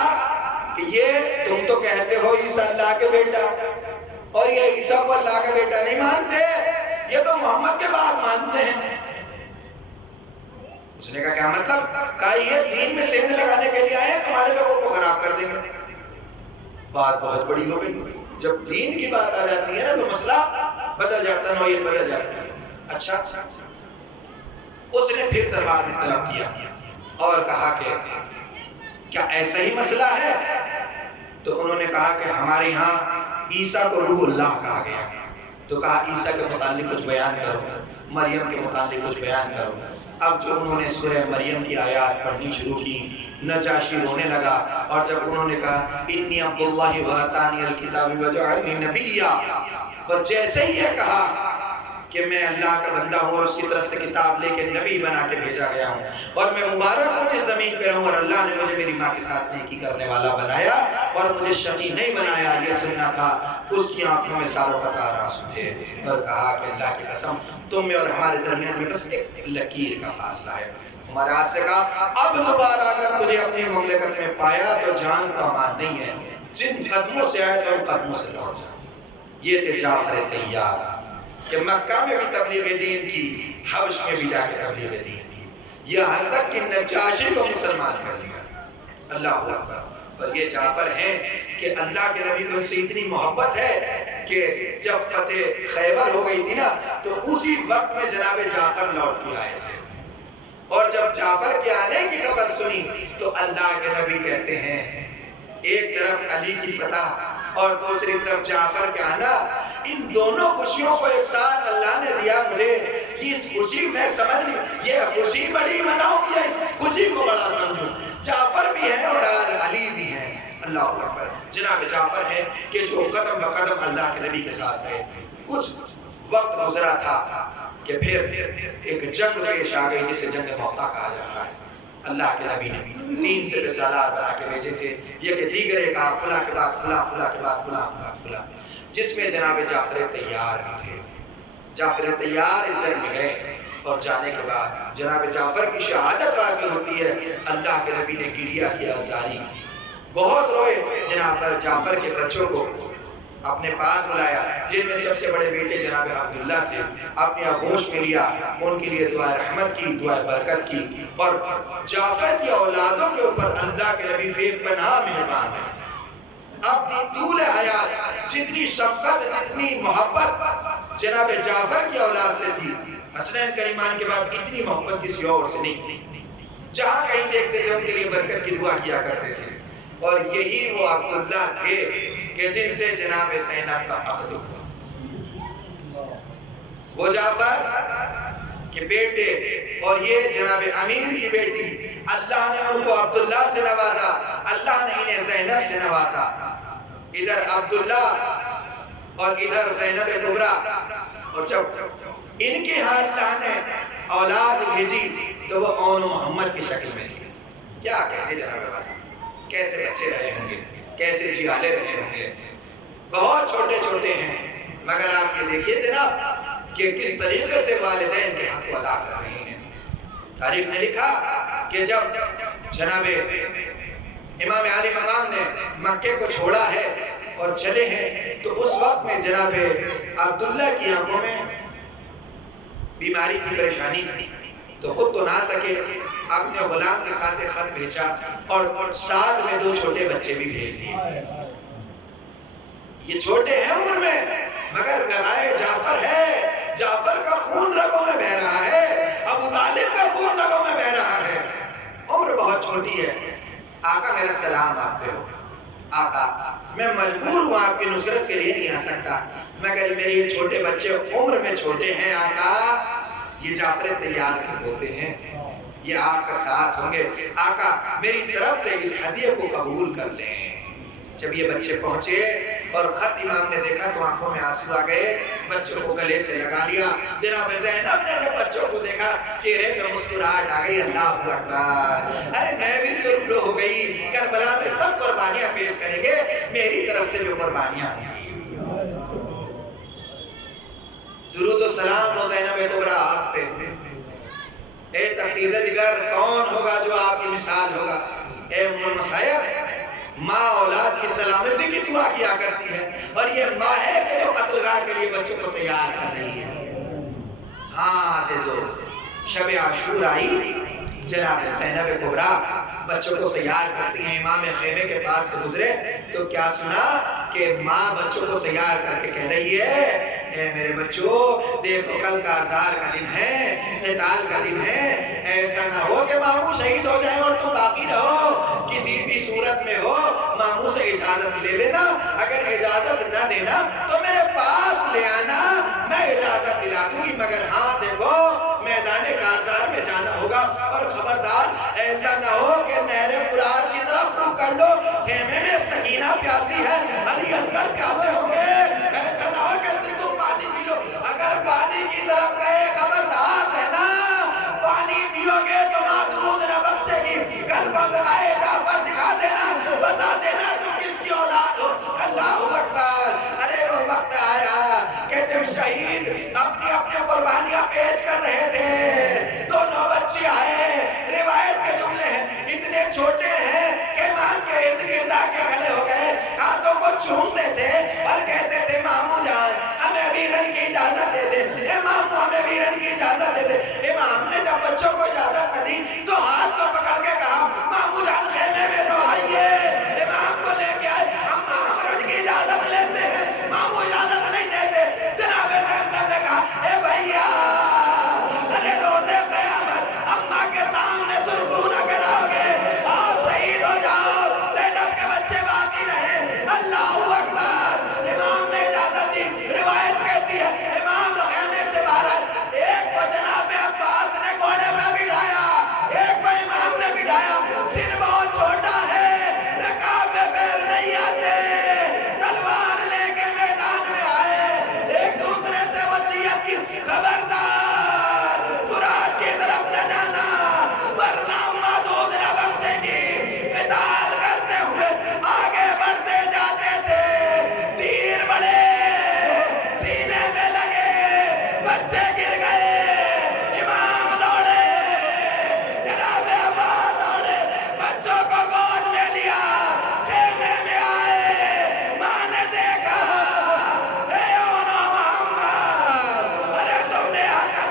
کہ یہ تم تو کہتے ہو عیسیٰ اللہ کے بیٹا، اور یہ عیسیٰ کو اللہ کا بیٹا نہیں مانتے، یہ تو محمد کے بعد مانتے ہیں۔ اس نے کہا کیا مطلب؟ کہا یہ دین میں سیندھ لگانے کے لیے آئے ہیں، تمہارے لوگوں کو خراب کر دیں گے۔ بات بہت بڑی ہو گئی، جب دین کی بات آ جاتی ہے نا تو مسئلہ بدل جاتا ہے، نوعیت بدل جاتی ہے۔ اچھا اس نے پھر دربار میں طلب کیا اور کہا کہ کیا ایسا ہی مسئلہ ہے؟ تو انہوں نے کہا کہ ہمارے یہاں عیسیٰ کو روح اللہ کہا گیا، تو کہا عیسیٰ کے متعلق کچھ بیان کرو، مریم کے متعلق کچھ بیان کرو۔ اب جو انہوں نے سورہ مریم کی آیات پڑھنی شروع کی، نجاشی رونے لگا، اور جب انہوں نے کہا انی عبد اللہ وآتانی الکتاب وجعلنی نبیا، بس جیسے ہی یہ کہا کہ میں اللہ کا بندہ ہوں اور اس کی طرف سے کتاب لے کے نبی بنا کے بھیجا گیا ہوں، اور میں مبارک ہوں جس زمین پہ رہوں، اور اللہ نے مجھے میری ماں کے ساتھ نیکی کرنے والا بنایا اور مجھے شقی نہیں بنایا، یہ سننا تھا۔ اس کی آنکھوں میں ساروں قطار آنسو تھے، اور کہا کہ اللہ کی قسم تم میں اور ہمارے درمیان میں بس ایک لکیر کا فاصلہ ہے۔ ہمارے ہاتھ سے کہا اب دوبارہ اگر تجھے اپنی مملکت میں پایا تو جان کا امان نہیں ہے، جن قدموں سے آئے تو ان قدموں سے لوٹ جا۔ یہ تھے جعفر طیار کہ مکہ میں بھی تبلیغ دین کی، حبش میں بھی جا کے تبلیغ دین کی، یہاں تک کہ نجاشی کو مسلمان کر لیا۔ اللہ اکبر۔ اور یہ جعفر ہیں کہ اللہ کے نبی کو ان سے اتنی محبت ہے کہ جب فتح خیبر ہو گئی تھی نا تو اسی وقت میں جناب جعفر لوٹ کے آئے تھے، اور جب جعفر کے آنے کی خبر سنی تو اللہ کے نبی کہتے ہیں ایک طرف علی کی فتح اور دوسری طرف جعفر کا آنا، ان دونوں خوشیوں کو ایک ساتھ اللہ نے دیا مجھے، اس خوشی میں سمجھ نہیں یہ خوشی بڑی مناؤں یا اس خوشی کو بڑا سمجھوں۔ جعفر بھی ہے اور علی بھی ہے۔ اللہ اکبر۔ جناب جعفر ہے کہ جو قدم بقدم اللہ کے نبی کے ساتھ ہے۔ کچھ وقت گزرا تھا کہ پھر ایک جنگ پیش آ گئی جسے جنگ موقع کہا جاتا ہے۔ اللہ کے نبی نے 3 سپہ سالار بنا کے بھیجے تھے، یہ کہ دیگرے کہا فلاں کے بعد فلاں، فلاں کے بعد فلاں، فلاں، جس میں جناب جعفر طیار بھی تھے۔ جعفر طیار اس جنگ میں گئے اور جانے کے بعد جناب جعفر کی شہادت واقع ہوتی ہے۔ اللہ کے نبی نے گریہ کیا، زاری کی، بہت روئے۔ جناب جعفر کے بچوں کو اپنے پاس بلایا، جن میں سب سے بڑے بیٹے جناب عبداللہ تھے، اپنے آغوش میں لیا، ان کے لیے دعا رحمت کی، دعا برکت کی، اور جعفر کی اولادوں کے اوپر اللہ کے نبی بے پناہ مہربان ہے۔ اپنی طول حیات جتنی شفقت جتنی محبت جناب جعفر کی اولاد سے تھی، حسنین کریمان کے بعد اتنی محبت کسی اور سے نہیں تھی. جہاں کہیں دیکھتے تھے ان کے لیے برکت کی دعا کیا کرتے تھے. اور یہی وہ عبداللہ تھے کہ جن سے جناب زینب کا عقد ہوا. وہ جعفر کے بیٹے اور یہ جناب امیر کی بیٹی، اللہ نے ان کو عبداللہ سے نوازا، اللہ نے انہیں زینب سے نوازا. ادھر عبداللہ اور ادھر زینب کبریٰ. اور جب ان کے ہاں اللہ نے اولاد بھیجی تو وہ اون محمد کی شکل میں تھی. کیا کہتے جناب والا، کیسے بچے رہے ہوں گے، کیسے جیالے رہے ہوں گے. بہت چھوٹے چھوٹے ہیں مگر آپ یہ دیکھیے جناب کہ کس طریقے سے والدین کے حق کو ادا کر رہے ہیں. تاریخ نے لکھا کہ جب جناب امام علی مقام نے مکے کو چھوڑا ہے اور چلے ہیں تو اس وقت میں جناب عبداللہ کی آنکھوں میں بیماری کی پریشانی تھی، تو خود تو نہ سکے، اپنے غلام کے ساتھ ایک خط بھیجا اور ساتھ میں 2 چھوٹے بچے بھی بھیج دیے. یہ چھوٹے ہیں عمر میں مگر گہرائے جعفر ہے. جعفر کا خون رگوں میں بہ رہا ہے، ابو طالب کا خون رگوں میں بہ رہا ہے. عمر بہت چھوٹی ہے. آقا میرا سلام آپ پہ ہو. آقا میں مجبور ہوں آپ کی نصرت کے لیے نہیں آ سکتا مگر میرے یہ چھوٹے بچے عمر میں چھوٹے ہیں. آقا یہ جعفر تیار ہوتے ہیں، یہ آپ کا ساتھ ہوں گے. آقا میری طرف سے اس ہدیے کو قبول کر لیں. جب یہ بچے پہنچے اور خط امام نے دیکھا تو آنکھوں میں آنسو آ گئے، بچوں کو گلے سے لگا لیا. جناب زینب نے جب بچوں کو دیکھا چہرے پہ مسکراہٹ آ گئی. اللہ اکبر، ارے میں بھی سرخرو ہو گئی. کربلا میں سب قربانیاں پیش کریں گے، میری طرف سے بھی قربانیاں ہوں گی. درود و سلام ہو زینب کبریٰ آپ پہ. اے تقدیر جگر کون ہوگا جو آپ کی مثال ہوگا. اے ام المصائب، ماں اولاد کی سلامتی کی دعا کیا کرتی ہے اور یہ ماں ہے کہ جو قتلگاہ کے لیے بچوں کو تیار کر رہی ہے. ہاں عزیزو، شب عاشور آئی، جناب زینب کبریٰ بچوں کو تیار کرتی ہیں. امام خیمے کے پاس سے گزرے تو کیا سنا کہ ماں بچوں کو تیار کر کے کہہ رہی ہے، اے میرے بچوں دیکھو کل کارزار کا دن ہے، قتال کا دن ہے. ایسا نہ ہو کہ ماموں شہید ہو جائے اور تم باقی رہو. کسی بھی صورت میں ہو ماموں سے اجازت لے لینا. اگر اجازت نہ دینا تو میرے پاس لے آنا، میں اجازت دلا دوں گی. مگر ہاں دیکھو میدان کارزار میں جانا ہوگا اور خبردار ایسا نہ ہو کہ نہر فرات کی طرف رخ کر لو. خیمے میں سکینہ پیاسی ہے، علی اصغر پیاسے ہوں گے. ایسا نہ ہو کہ تم پانی پی لو. اگر پانی کی طرف گئے خبردار رہنا، پانی پیو گے تو معدود نہ بخشے گی. کل کو آئے جعفر دکھا دینا، بتا دینا تم کس کی اولاد ہو. اللہ اکبر. ارے وہ وقت آیا کہ جب شہید اپنی اپنی قربانیاں پیش کر رہے تھے، دونوں بچے آئے. روایت کے جملے ہیں اتنے چھوٹے ہیں کہ امام کے ارد گرد آ کے کھڑے ہو گئے، ہاتھوں کو چومتے تھے اور کہتے تھے ماموں جان ہمیں بھی رن کی اجازت دے دے. اے ماموں ہمیں بھی رن کی اجازت دے دے. امام نے جب بچوں کو اجازت دی تو ہاتھ کو پکڑ کے کہا ماموں جان خیمے میں تو آئیے. امام کو لے کے آئے. ہم رن کی اجازت لیتے ہیں، ماموں اجازت نہیں دیتے. جناب زینب نے کہا اے بھیا، ارے روزے قیامت اماں کے سامنے سرخرو نہ کراؤ گے، آپ شہید ہو جاؤ، زینب کے بچے باقی رہے. اللہ اکبر. امام نے اجازت دی. روایت کہتی ہے امام خیمے سے باہر آئے. ایک کو جناب عباس نے گھوڑے پہ بٹھایا، ایک کو امام نے بٹھایا. سن بہت چھوٹا ہے، رکاب میں پیر نہیں آتے. تلوار لے کے میدان میں آئے. ایک دوسرے سے وصیت کی، خبردار فرات کی طرف نہ جانا ورنہ معدود نہ بخشے گی. قتال کرتے ہوئے آگے بڑھتے جاتے تھے. تیر بڑے سینے میں لگے، بچے گر گئے. امام دوڑے، جناب عباس دوڑے، بچوں کو گود میں لیا. خیمے میں آئے، ماں نے دیکھا اے اونو محمد، ارے تم نے آقا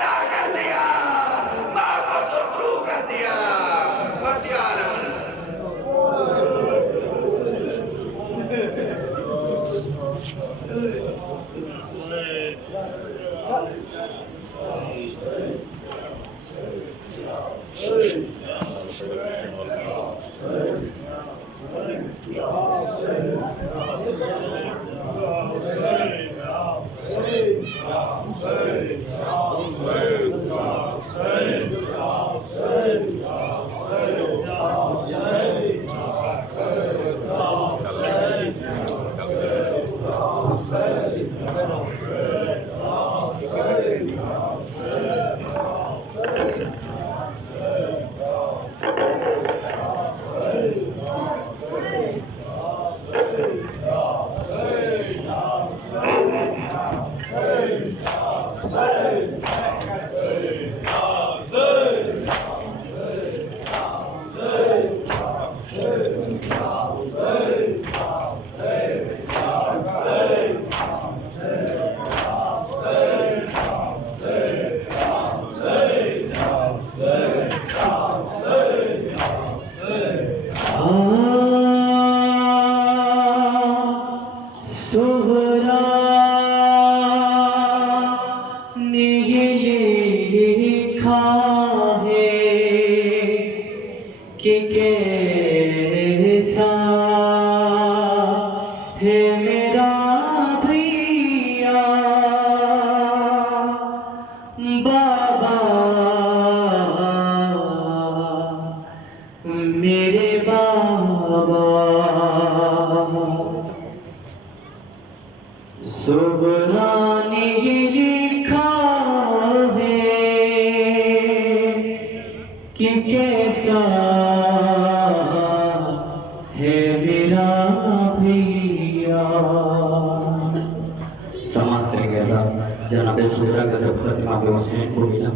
جناب سورہ کا جب خاتمہ پہ حسین کو ملا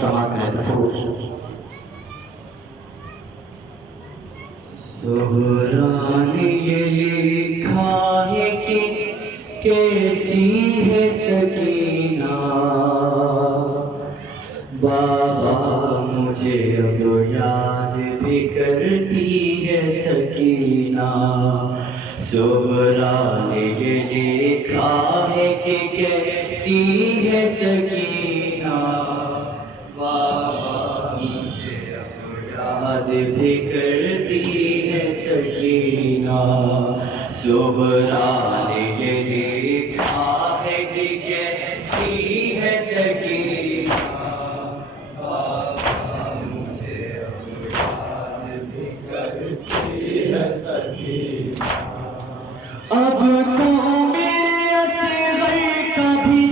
سماعت میں تصور سہرا نے یہ لکھا ہے کہ کیسی ہے سکینہ بابا مجھے اب یاد بھی کرتی ہے سکینہ سہرا نے یہ لکھا ہے کہ کیسی ہے سکینہ بابا مجھے اب یاد بھی کرتی ہے سکینہ سہرا نے یہ لکھا ہے کہ کیسی ہے سکینہ بابا مجھے اب یاد بھی کرتی ہے سکینہ اب تو میرے اصغر کا بھی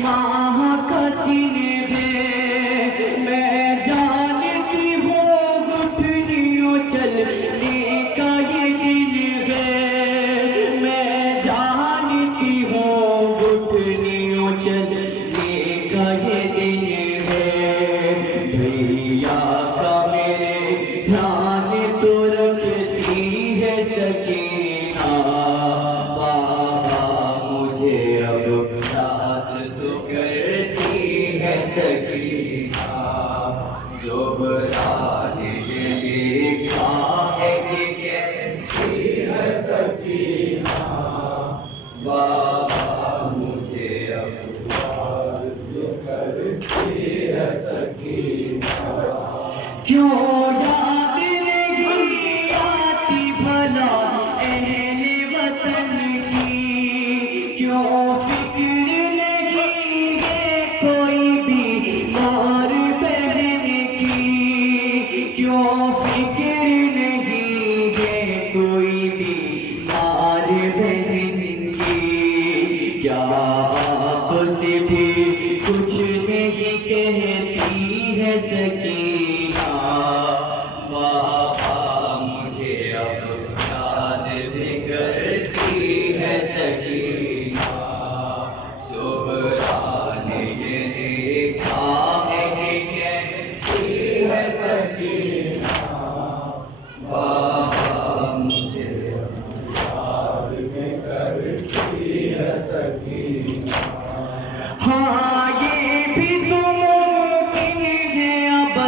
ماہ کا سینے ہے میں جانتی ہوں گھٹنیوں چلنے کا یہ دن ہے میں جانتی ہوں گھٹنیوں چلنے کا یہ دن ہے بھیا کا میرے دھیان تو رکھتی ہے سکینہ سکینہ سہرا نے یہ لکھا ہے کہ کیسی ہے سکینہ بابا مجھے اب یاد کرتی ہے سکینہ کیوں یاد نہیں آتی بھلا اہل وطن کی کیوں فکر نہیں ہے کوئی بیمار بہن کی کیوں فکر نہیں ہے کوئی بیمار بہن کی کیا آپ سے بھی کچھ نہیں کہتی ہے سکینہ بابا مجھے اب یاد بھی کرتی ہے سکینہ سہرا نے یہ لکھا ہے کہ کیسی ہے سکینہ بابا مجھے اب یاد بھی کرتی ہے سکینہ ہاں یہ بھی تو ممکن ہے اب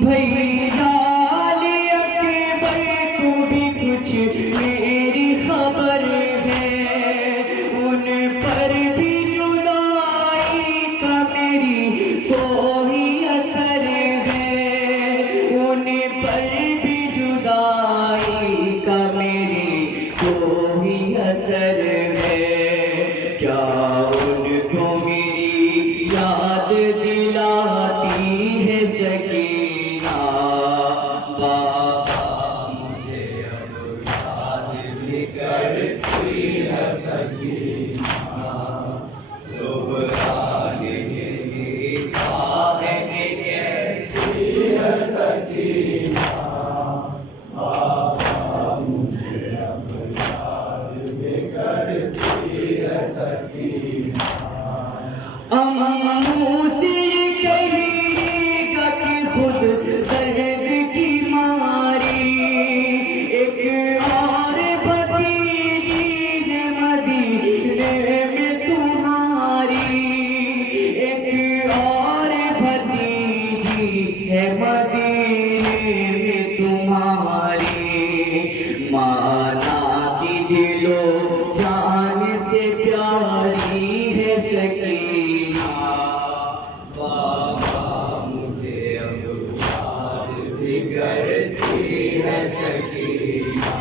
بھیا اکبر کو بھی کچھ میری خبر ہے، ان پر بھی جدائی کا میری کوئی اثر ہے، ان پر بھی جدائی کا میری کوئی اثر ہے، کیا ان کو میری یاد دلاتی ہے سکینہ؟ بابا مجھے اب یاد بھی کرتی ہے سکینہ، سبحان لکھا ہے کہ کیسی ہے سکینہ، بابا مجھے اب یاد بھی کرتی ہے سکینہ۔ امّو سے کہیے گا کہ خود درد کی ماری ایک اور بھتیجی ہے مدینے میں تمہاری، ایک اور بھتیجی ہے مدینے میں تمہاری، مانا کی دلو جان سے پیاری ہے سکینہ، بابا مجھے اب یاد بھی کرتی ہے سکینہ،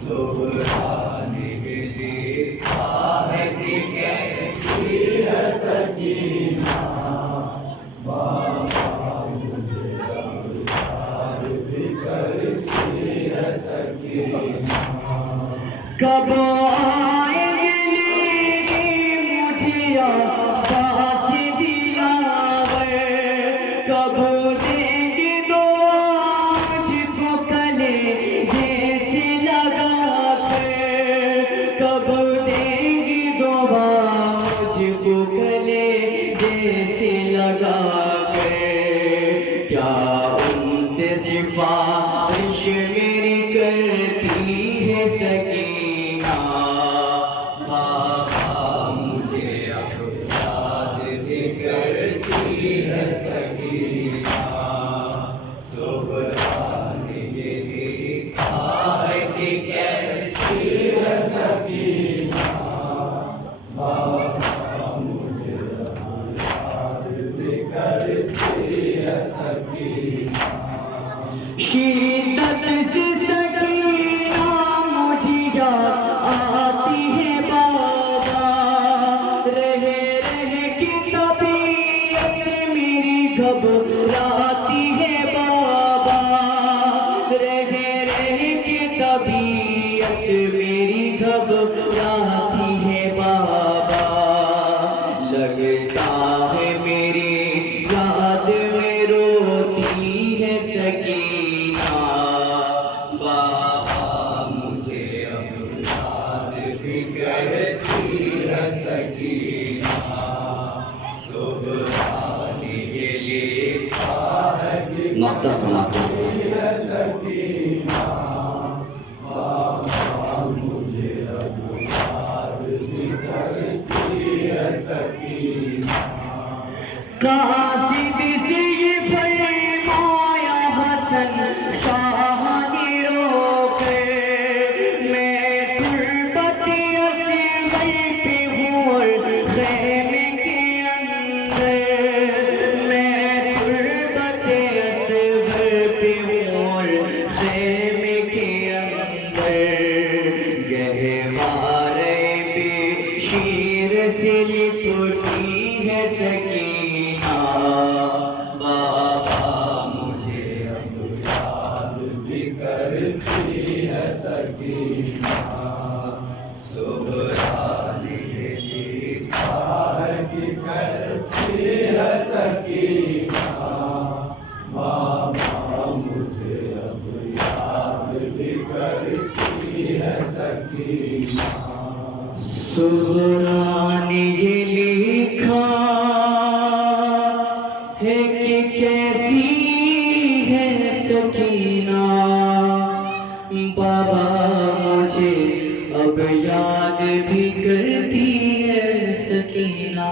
سبحان لکھا ہے کہ کیسی ہے سکینہ، بابا مجھے اب یاد بھی کرتی ہے سکینہ۔ کب آئیں گے مجھے عباس دلاور، کب دیں گے دعا مجھ کو گلے جیسے لگا کر، کب دیں گے دعا مجھ کو گلے جیسے لگا کر، کیا ان سے سفارش میری کرتی ہے سکینہ؟ بابا مجھے اب یاد بھی کرتی ہے سکینہ، سبحان لکھا ہے کہ کیسی ہے سکینہ، بابا مجھے اب یاد بھی کرتی ہے سکینہ۔ شدت سے سکینہ مجھے یاد آتی ہے بابا، رہ کے طبیعت میری گھبراتی ہے بابا، رہ کے طبیعت میری گھبراتی ہے بابا، لگتا ہے میری یاد میں روتی ہے سکینہ، بابا مجھے اب یاد بھی کرتی ہے سکینہ، سبحان لکھا ہے کہ کیسی ہے سکینہ، بابا مجھے اب یاد بھی کرتی ہے سکینہ۔ قاصد سے یہ فرمایا حسن شاہ نے رو کر، میں تربت اصغر پہ ہوں اور خیمے کے اندر، میں تربت اصغر پہ ہوں اور خیمے کے اندر، گہوارے پہ شیر سے لپٹی ہے سکینہ، بابا مجھے اب یاد بھی کرتی ہے سکینہ، سبحان لکھا ہے کہ کرتی ہے سکینہ، بابا مجھے اب یاد بھی کرتی ہے سکینہ۔ سبحان لکھا ہے کہ کیسی ہے سکینہ، بابا مجھے اب یاد بھی کرتی ہے سکینہ۔